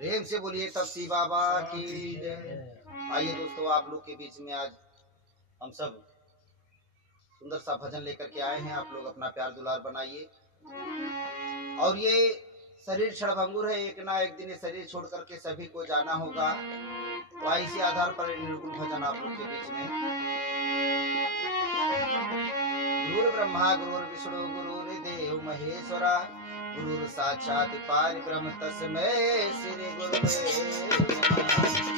प्रेम से बोलिए तपसी बाबा की जय। आइए दोस्तों, आप लोग के बीच में आज हम सब सुंदर सा भजन लेकर के आए हैं। आप लोग अपना प्यार दुलार बनाइए। और ये शरीर क्षणभंगुर है, एक ना एक दिन ये शरीर छोड़ करके सभी को जाना होगा। तो इसी आधार पर निर्गुण भजन आप लोग के बीच में। गुरु ब्रह्मा गुरु विष्णु गुरु देव महेश्वरा, गुरु साक्षात परब्रह्म तस्मै श्री गुरुवे नमः।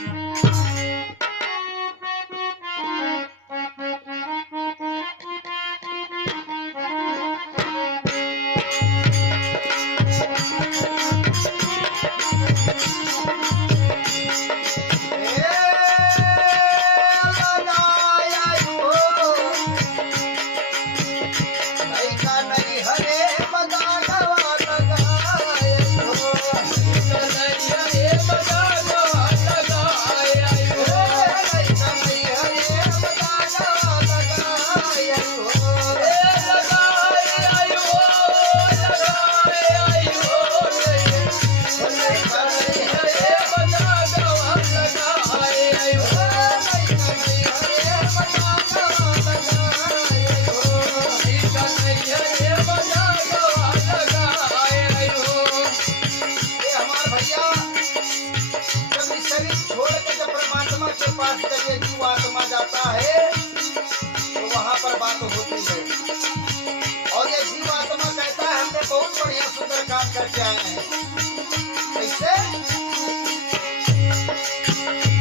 जीवात्मा जाता है तो वहां पर बात होती है। और ये जीवात्मा कहता है हमने बहुत बढ़िया सुंदर काम करके आए हैं। कैसे?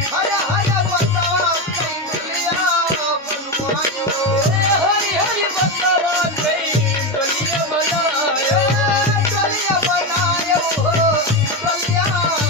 हरा हरा बतावा कहीं दुनिया बनवायो, हरी हरी बतावा कहीं दुनिया बनायो, दुनिया बनायो, दुनिया बनायो।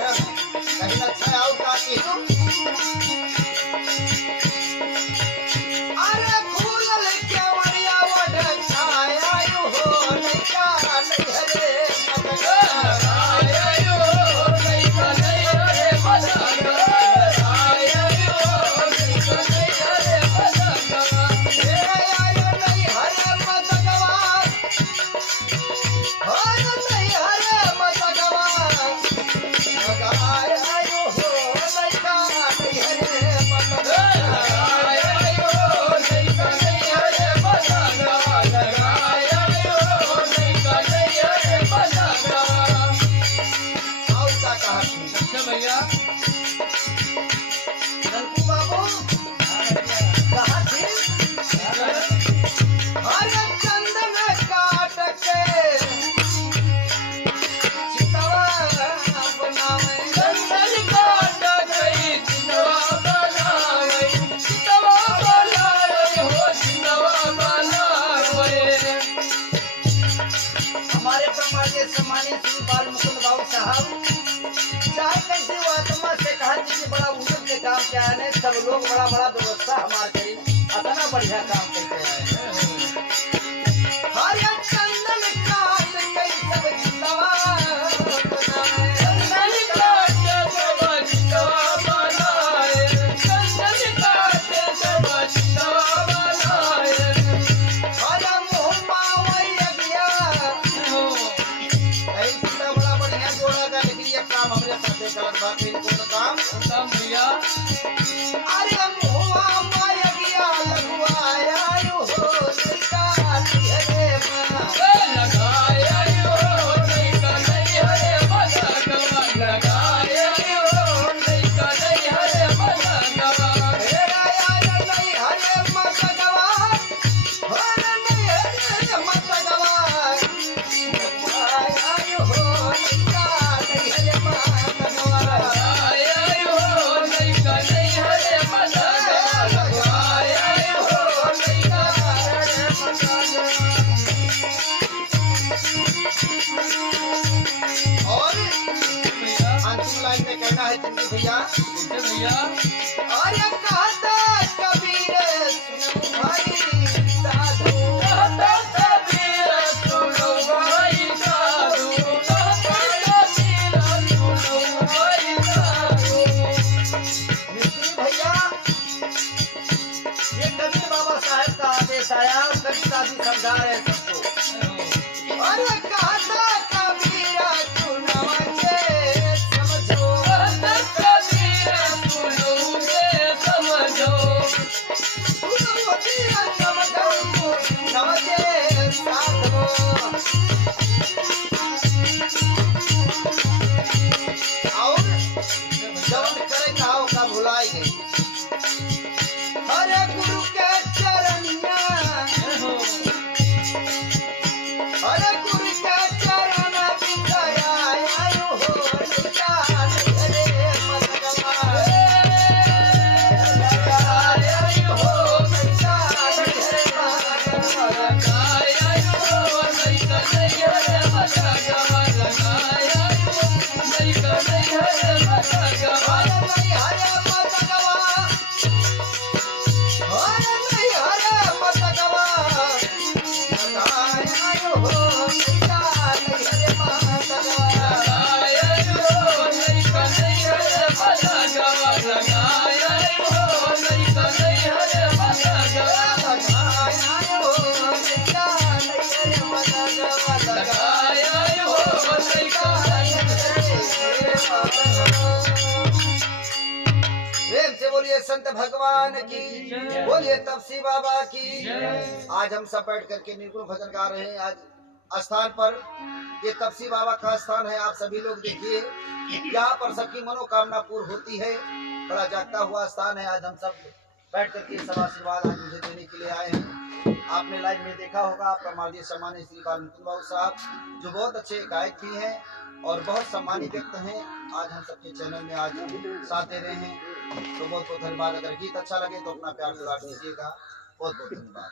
रहे कहीं अच्छा आओ काकी अरे खुलल के वरिया वड छाया यो हो लइका नैहरे आयो लइका नैहरे मदगा आयो लइका नैहरे मदगा हे आयो नैहरे मदगवा हो नैहरे मदगवा आयो हो लइका नैहरे मदगा आयो लइका नैहरे मदगा लगाया यो लइका नैहरे मदगा आओ का कहा अच्छा भैया नलकू बाबू कहा थी अरे चंदन काट के चितवा बनावे चंदन काट के चितवा बनावे चितवा बनावे हो चितवा बनावे हमारे समाज सम्मानित श्री बाल मुकुंद बाबू साहब चाहे कैसे वो आत्मा से कहा कि बड़ा उन्नत के काम क्या है सब लोग बड़ा बड़ा व्यवस्था हमारे करी इतना बढ़िया काम करते हैं हरे चंदन काट के सब चितवा बनाए चंदन काट के सब चितवा बनाए चंदन काट के सब चितवा बनाए हरे मुँह पावैया गया ऐ चितवा बड़ा बढ़िया जोड़ा का लेकिन ये काम हमरे साथे गलत बात है कौन काम भैया अरे मुआ माया गया लगवाया यो हो लइका नैहरे लगाया यो लइका नैहरे मदगवा लगाया यो लइका नैहरे मदगवा हे आया नैहरे मदगवा हो नैहरे मदगवा लगाया यो लइका नैहरे मदगवा लगाया यो लइका नैहरे मदगवा लगाया यो लइका नैहरे मदगवा और अंतिम लाइन में कहना है चिंकी भैया अरे कहता कबीर सुनो भाई साधु कहता कबीर सुनो भाई साधु कहता कबीर सुनो भाई साधु मिस्त्री भैया ये कबीर बाबा साहब का आदेश आया कबीर दादी समझा रहे सबको अरे कहता कबीर सुनो के समझो कहता कबीर सुनो के समझो सुनो कबीर समझो समझे साधो और जवन करे कहा का भुलाई गई हरे गुरु के चरनिया हरे गुरु के चरण बिंदया आयो हो लइका नैहरे मदगवा लगाया यो लइका नैहरे मदगवा लगाया यो लइका नैहरे मदगवा लगाया यो लइका नैहरे मदगवा नैहरे मदगवा अरे नैहरे मदगवा लगाया यो लइका नैहरे मदगवा लगाया यो लइका नैहरे मदगवा लगाया यो लइका नैहरे मदगवा लगाया यो लइका नैहरे मदगवा लगाया यो लइका नैहरे मदगवा प्रेम से बोलिए संत भगवान की बोलिए तपसी बाबा की आज हम सब बैठ करके निर्गुण भजन गा रहे हैं आज स्थान पर ये तपसी बाबा का स्थान है आप सभी लोग देखिए यहाँ पर सबकी मनोकामना पूर्ण होती है बड़ा जागता हुआ स्थान है आज हम सब बैठ करके सब आशीर्वाद आज मुझे देने के लिए आए हैं आपने लाइव में देखा होगा आपका माननीय सम्मानित श्री बाल मुकुंद बाबू साहब जो बहुत अच्छे गायक भी हैं और बहुत सम्मानित व्यक्ति हैं आज हम सबके चैनल में आज साथ दे रहे हैं तो बहुत बहुत धन्यवाद। अगर गीत अच्छा लगे तो अपना प्यार दुलार दीजिएगा। बहुत बहुत धन्यवाद।